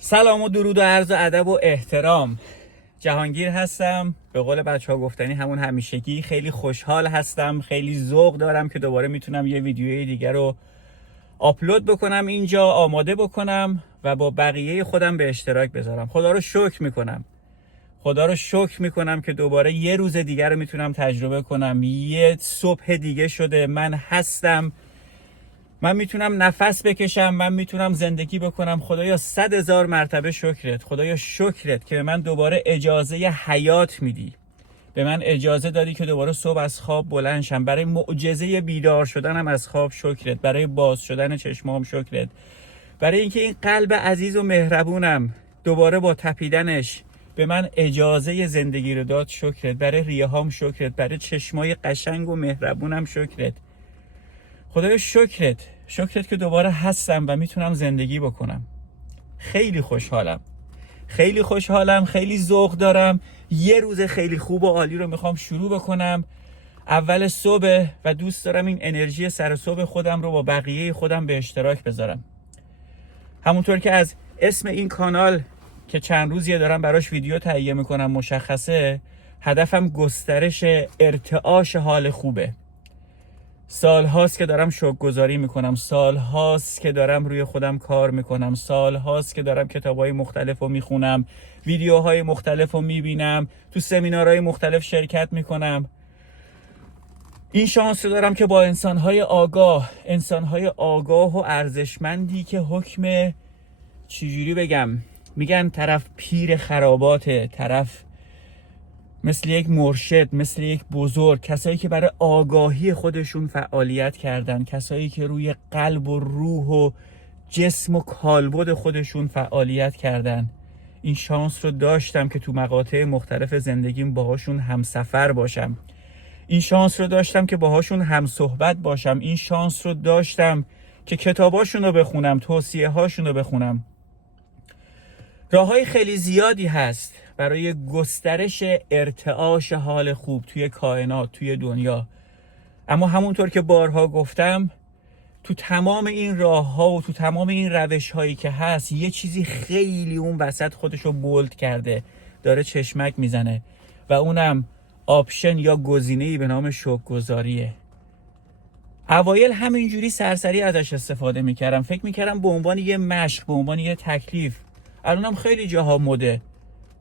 سلام و درود و عرض و ادب و احترام. جهانگیر هستم. به قول بچه ها گفتنی همون همیشگی خیلی خوشحال هستم، خیلی ذوق دارم که دوباره میتونم یه ویدیوی دیگر رو آپلود بکنم، اینجا آماده بکنم و با بقیه خودم به اشتراک بذارم. خدا رو شکر میکنم که دوباره یه روز دیگر رو میتونم تجربه کنم. یه صبح دیگه شده، من هستم، من میتونم نفس بکشم، من میتونم زندگی بکنم. خدایا 100,000 مرتبه شکرت. خدایا شکرت که به من دوباره اجازه حیات میدی، به من اجازه دادی که دوباره صبح از خواب بلند شم. برای معجزه بیدار شدنم از خواب شکرت، برای باز شدن چشمام شکرت، برای اینکه این قلب عزیز و مهربونم دوباره با تپیدنش به من اجازه زندگی رو داد شکرت، برای ریه هام شکرت، برای چشمای قشنگ و مهربونم شکرت. خدایا شکرت که دوباره هستم و میتونم زندگی بکنم. خیلی خوشحالم، خیلی ذوق دارم. یه روز خیلی خوب و عالی رو میخوام شروع بکنم. اول صبح و دوست دارم این انرژی سر صبح خودم رو با بقیه خودم به اشتراک بذارم. همونطور که از اسم این کانال که چند روزیه دارم براش ویدیو تهیه میکنم مشخصه، هدفم گسترش ارتعاش حال خوبه. سال هاست که دارم شوک‌گذاری میکنم، سال هاست که دارم روی خودم کار میکنم، سال هاست که دارم کتابای مختلف رو میخونم، ویدیوهای مختلف رو میبینم، تو سمینارهای مختلف شرکت میکنم. این شانس رو دارم که با انسانهای آگاه و ارزشمندی که حکم چجوری بگم، میگن طرف پیر خراباته، طرف مثل یک مرشد، مثل یک بزرگ، کسایی که برای آگاهی خودشون فعالیت کردن، کسایی که روی قلب و روح و جسم و کالبد خودشون فعالیت کردن. این شانس رو داشتم که تو مقاطع مختلف زندگیم باهاشون همسفر باشم. این شانس رو داشتم که باهاشون هم صحبت باشم. این شانس رو داشتم که کتاباشون رو بخونم، توصیه هاشون رو بخونم. راههای خیلی زیادی هست برای گسترش ارتعاش حال خوب توی کائنات، توی دنیا. اما همونطور که بارها گفتم، تو تمام این راهها و تو تمام این روش هایی که هست، یه چیزی خیلی اون وسط خودشو بولد کرده، داره چشمک میزنه و اونم آپشن یا گزینه‌ای به نام شوک‌گذاریه. اوایل همینجوری سرسری ازش استفاده میکردم، فکر میکردم به عنوان یه مشق، به عنوان یه تکلیف. الانم خیلی جاها مده،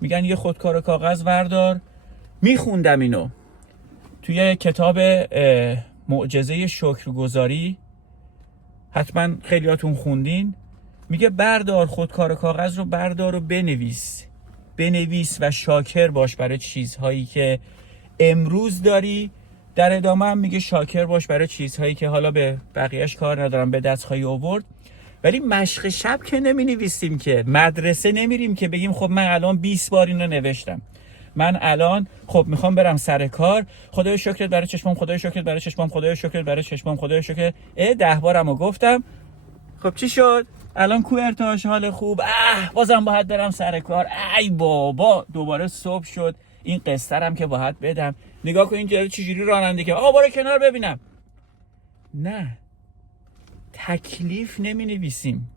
میگن یه خودکار کاغذ وردار. میخوندم اینو توی کتاب معجزه شکرگزاری، حتما خیلیاتون خوندین. میگه بردار خودکار کاغذ رو، بردار و بنویس و شاکر باش برای چیزهایی که امروز داری. در ادامه هم میگه شاکر باش برای چیزهایی که حالا به بقیهش کار ندارم، به دست خواهی آورد. ولی مشق شب که نمی نویسیم، که مدرسه نمیریم که بگیم خب من الان 20 بار این رو نوشتم، من الان خب میخوام برم سر کار، خدای شکرت برای چشمام، خدای شکرت برای چشمام، خدای شکرت برای چشمام، خدای شکرت 10 بارمو گفتم. خب چی شد؟ الان کو ارتعاش حال خوب؟ بازم باید برم سر کار. ای بابا دوباره صبح شد، این قصرم که باید بدم. نگاه کن اینجا چجوری راننده که برو کنار ببینم. نه، تکلیف نمی نویسیم،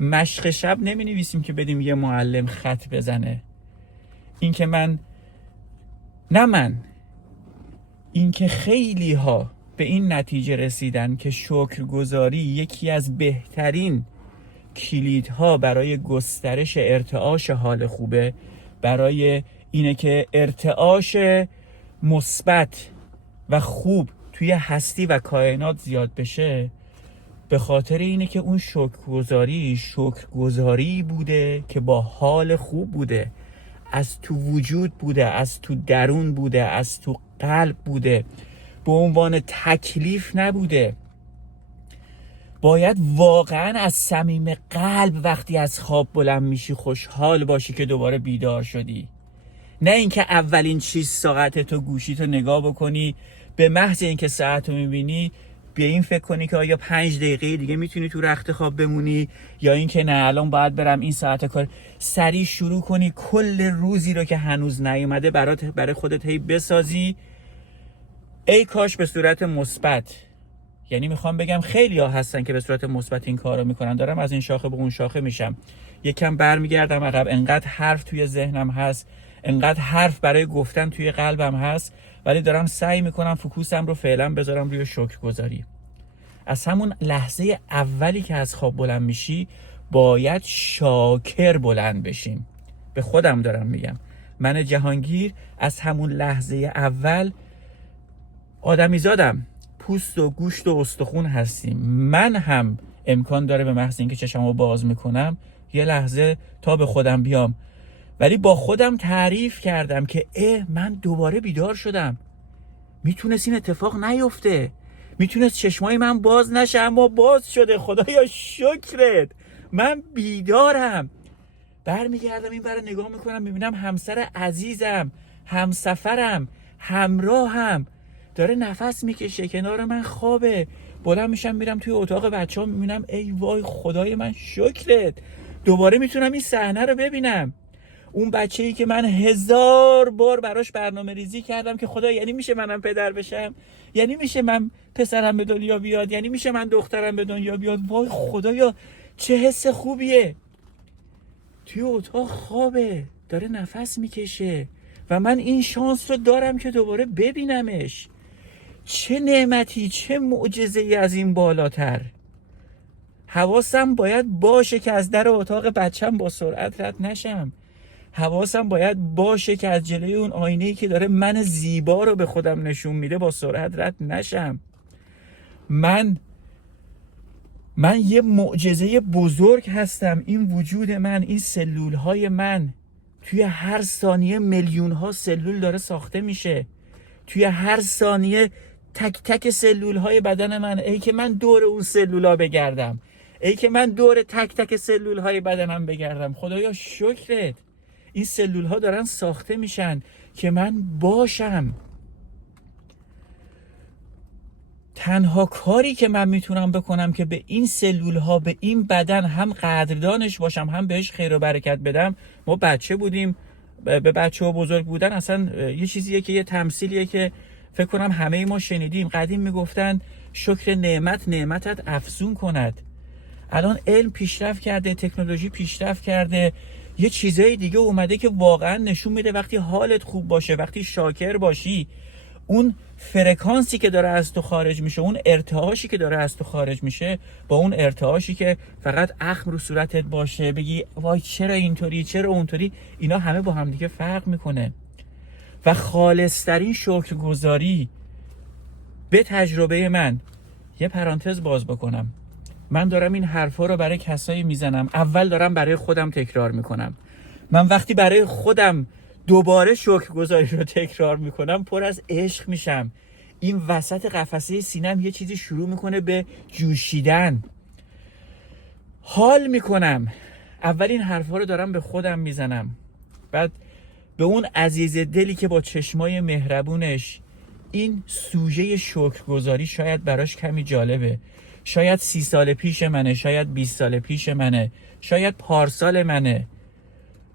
مشق شب نمی نویسیم که بدیم یه معلم خط بزنه. این که این که خیلی ها به این نتیجه رسیدن که شکرگزاری یکی از بهترین کلیدها برای گسترش ارتعاش حال خوبه، برای اینه که ارتعاش مثبت و خوب توی هستی و کائنات زیاد بشه. به خاطر اینه که اون شکرگزاری بوده که با حال خوب بوده، از تو وجود بوده، از تو درون بوده، از تو قلب بوده، به عنوان تکلیف نبوده. باید واقعا از صمیم قلب وقتی از خواب بلند میشی خوشحال باشی که دوباره بیدار شدی. نه اینکه اولین چیز ساعتتو گوشیتو نگاه بکنی، به محض اینکه ساعتو میبینی به این فکر کنی که آیا 5 دقیقه دیگه میتونی تو رخت خواب بمونی، یا اینکه نه الان باید برم این ساعت کار. سریع شروع کنی کل روزی رو که هنوز نیومده برای خودت هی بسازی. ای کاش به صورت مثبت یعنی میخوام بگم خیلی ها هستن که به صورت مثبت این کارو میکنن، دارم از این شاخه به اون شاخه میشم، یکم برمیگردم عقب، انقدر حرف توی ذهنم هست، انقدر حرف برای گفتن توی قلبم هست، ولی دارم سعی میکنم فوکوسم رو فعلا بذارم روی شکرگزاری. از همون لحظه اولی که از خواب بلند میشی باید شاکر بلند بشیم. به خودم دارم میگم، من جهانگیر از همون لحظه اول آدمیزادم، پوست و گوشت و استخون هستیم. من هم امکان داره به محض اینکه چشمو باز میکنم یه لحظه تا به خودم بیام، ولی با خودم تعریف کردم که من دوباره بیدار شدم، میتونست این اتفاق نیفته، میتونست چشمای من باز نشه اما باز شده، خدایا شکرت، من بیدارم. برمیگردم این برای نگاه میکنم، میبینم همسر عزیزم، همسفرم، همراهم داره نفس میکشه، کنار من خوابه. بلند میشم میرم توی اتاق بچه‌ها، میبینم ای وای خدای من شکرت، دوباره میتونم این صحنه رو ببینم. اون بچه‌ای که من 1000 بار براش برنامه ریزی کردم که خدا یعنی میشه منم پدر بشم، یعنی میشه من پسرم به دنیا بیاد، یعنی میشه من دخترم به دنیا بیاد، وای خدایا چه حس خوبیه. توی اتاق خوابه، داره نفس میکشه و من این شانس رو دارم که دوباره ببینمش. چه نعمتی، چه معجزه‌ای از این بالاتر. حواسم باید باشه که از در اتاق بچم با سرعت رد نشم. حواسم باید باشه که از جلوی اون آینه‌ای که داره من زیبا رو به خودم نشون میده با سرعت رد نشم. من یه معجزه بزرگ هستم. این وجود من، این سلول‌های من، توی هر ثانیه میلیون‌ها سلول داره ساخته میشه. توی هر ثانیه تک تک سلول‌های بدن من، ای که من دور اون سلول‌ها بگردم، ای که من دور تک تک سلول‌های بدنم بگردم. خدایا شکرت، این سلول‌ها دارن ساخته میشن که من باشم. تنها کاری که من میتونم بکنم که به این سلول‌ها، به این بدن هم قدردانش باشم، هم بهش خیر و برکت بدم. ما بچه بودیم، به بچه و بزرگ بودن اصلا یه چیزیه که یه تمثیلیه که فکر کنم همه ما شنیدیم. قدیم میگفتن شکر نعمتت افزون کند. الان علم پیشرفت کرده، تکنولوژی پیشرفت کرده، یه چیزای دیگه اومده که واقعا نشون میده وقتی حالت خوب باشه، وقتی شاکر باشی، اون فرکانسی که داره از تو خارج میشه، اون ارتعاشی که داره از تو خارج میشه، با اون ارتعاشی که فقط اخم رو صورتت باشه بگی وای چرا اینطوری چرا اونطوری، اینا همه با هم دیگه فرق میکنه. و خالصترین شکرگزاری به تجربه من، یه پرانتز باز بکنم، من دارم این حرفا رو برای کسایی میزنم، اول دارم برای خودم تکرار میکنم. من وقتی برای خودم دوباره شکرگزاری رو تکرار میکنم پر از عشق میشم. این وسط قفسه سینم یه چیزی شروع میکنه به جوشیدن، حال میکنم. اول این حرفا رو دارم به خودم میزنم، بعد به اون عزیز دلی که با چشمای مهربونش این سوژه شکرگزاری شاید براش کمی جالبه، شاید 30 سال پیش منه، شاید 20 سال پیش منه، شاید پارسال منه،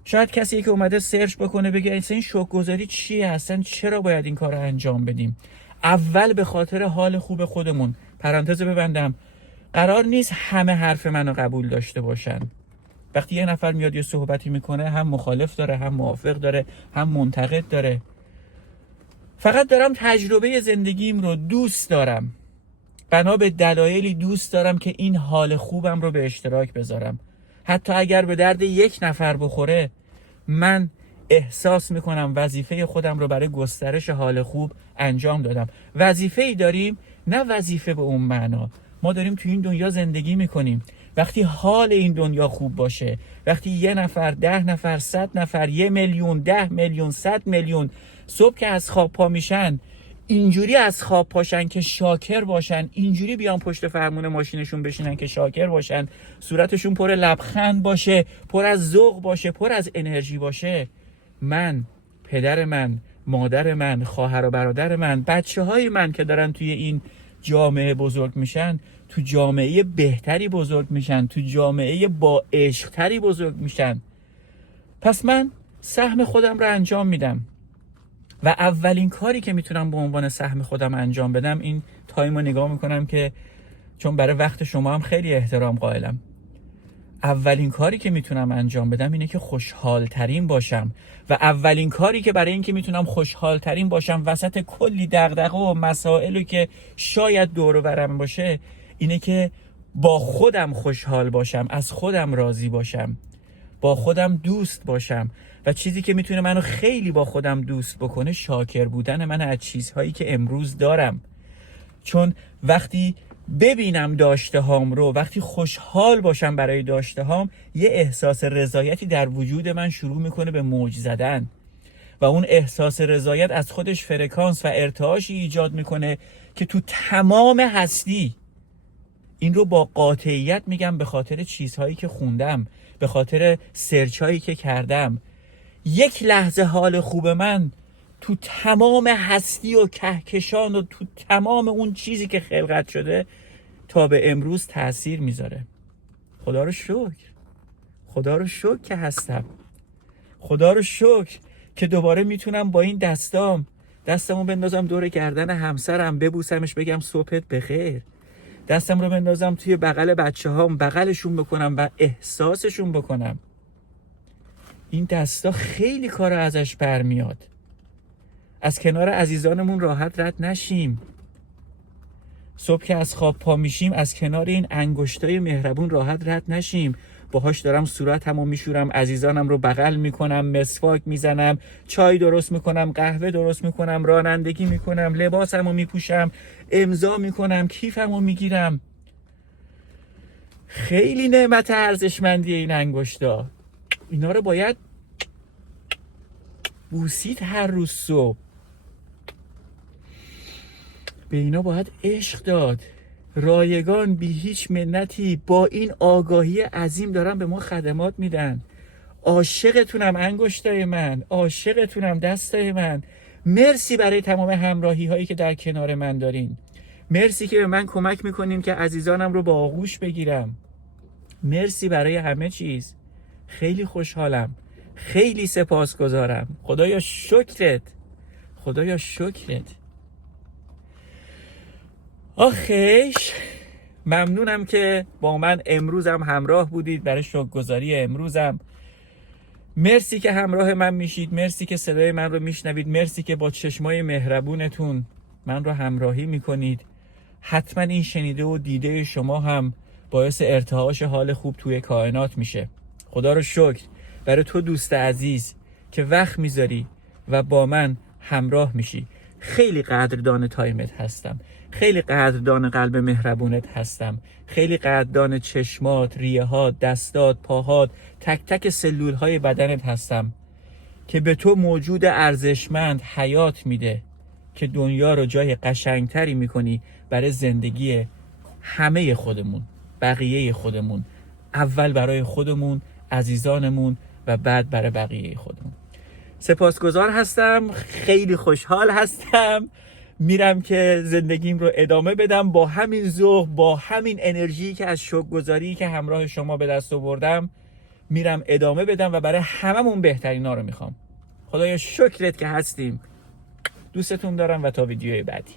شاید کسی که اومده سرچ بکنه بگه این شکرگزاری چیه اصلا، چرا باید این کار رو انجام بدیم. اول به خاطر حال خوب خودمون. پرانتز ببندم، قرار نیست همه حرف منو قبول داشته باشن. وقتی یه نفر میاد یه صحبتی میکنه، هم مخالف داره، هم موافق داره، هم منتقد داره. فقط دارم تجربه زندگیم رو دوست دارم، بنا به دلایلی دوست دارم که این حال خوبم رو به اشتراک بذارم. حتی اگر به درد یک نفر بخوره، من احساس میکنم وظیفه خودم رو برای گسترش حال خوب انجام دادم. وظیفه‌ای داریم، نه وظیفه به اون معنا. ما داریم توی این دنیا زندگی میکنیم. وقتی حال این دنیا خوب باشه، وقتی 1 نفر، 10 نفر، 100 نفر، 1 میلیون، 10 میلیون، 100 میلیون صبح که از خواب پا میشن، اینجوری از خواب پاشن که شاکر باشن، اینجوری بیان پشت فرمون ماشینشون بشینن که شاکر باشن، صورتشون پر لبخند باشه، پر از ذوق باشه، پر از انرژی باشه، من، پدر من، مادر من، خواهر و برادر من، بچه‌های من که دارن توی این جامعه بزرگ میشن، تو جامعه بهتری بزرگ میشن، تو جامعه با عشق‌تری بزرگ میشن. پس من سهم خودم رو انجام میدم. و اولین کاری که میتونم به عنوان سهم خودم انجام بدم، این تایم رو نگاه میکنم که چون برای وقت شما هم خیلی احترام قائلم، اولین کاری که میتونم انجام بدم اینه که خوشحال ترین باشم. و اولین کاری که برای این که میتونم خوشحال ترین باشم وسط کلی دغدغه و مسائلی که شاید دور و برم باشه، اینه که با خودم خوشحال باشم، از خودم راضی باشم، با خودم دوست باشم. و چیزی که میتونه منو خیلی با خودم دوست بکنه شاکر بودن من از چیزهایی که امروز دارم. چون وقتی ببینم داشته هام رو، وقتی خوشحال باشم برای داشته هام، یه احساس رضایتی در وجود من شروع میکنه به موج زدن و اون احساس رضایت از خودش فرکانس و ارتعاشی ایجاد میکنه که تو تمام هستی، این رو با قاطعیت میگم به خاطر چیزهایی که خوندم، به خاطر سرچ هایی که کردم، یک لحظه حال خوب من تو تمام هستی و کهکشان و تو تمام اون چیزی که خلقت شده تا به امروز تأثیر میذاره. خدا رو شکر، خدا رو شکر که هستم، خدا رو شکر که دوباره میتونم با این دستمو بندازم دور گردن همسرم، ببوسمش، بگم صبحت بخیر، دستم رو بندازم توی بغل بچه هام، بغلشون بکنم و احساسشون بکنم. این دستا خیلی کار ازش برمیاد. از کنار عزیزانمون راحت رد نشیم. صبح که از خواب پا میشیم از کنار این انگشتای مهربون راحت رد نشیم. باهاش دارم صورتمو میشورم، عزیزانم رو بغل میکنم، مسواک میزنم، چای درست میکنم، قهوه درست میکنم، رانندگی میکنم، لباسمو میپوشم، امضا میکنم، کیفمو میگیرم. خیلی نعمت ارزشمندیه این انگشتا. اینا رو باید بوسید هر روز صبح. به اینا باید عشق داد. رایگان بی هیچ منتی با این آگاهی عظیم دارن به ما خدمات میدن. عاشقتونم انگشتای من، عاشقتونم دستای من. مرسی برای تمام همراهی هایی که در کنار من دارین. مرسی که به من کمک میکنین که عزیزانم رو با آغوش بگیرم. مرسی برای همه چیز. خیلی خوشحالم، خیلی سپاسگزارم. خدایا شکرت، خدایا شکرت. آخیش ممنونم که با من امروزم همراه بودید برای شکرگزاری امروزم. مرسی که همراه من میشید، مرسی که صدای من رو میشنوید، مرسی که با چشمای مهربونتون من رو همراهی میکنید. حتما این شنیده و دیده شما هم باعث ارتعاش حال خوب توی کائنات میشه. خدا رو شکر برای تو دوست عزیز که وقت میذاری و با من همراه میشی. خیلی قدردان تایمت هستم، خیلی قدردان قلب مهربونت هستم، خیلی قدردان چشمات، ریه‌هات، دستات، پاهات، تک تک سلول های بدنت هستم که به تو موجود ارزشمند حیات میده که دنیا رو جای قشنگتری میکنی برای زندگی همه خودمون، بقیه خودمون، اول برای خودمون، عزیزانمون و بعد برای بقیه خودمون. سپاسگزار هستم، خیلی خوشحال هستم. میرم که زندگیم رو ادامه بدم با همین ذوق، با همین انرژی که از شکرگزاری که همراه شما به دست آوردم میرم ادامه بدم و برای هممون بهترینا رو میخوام. خدایا شکرت که هستیم. دوستتون دارم و تا ویدیوی بعدی.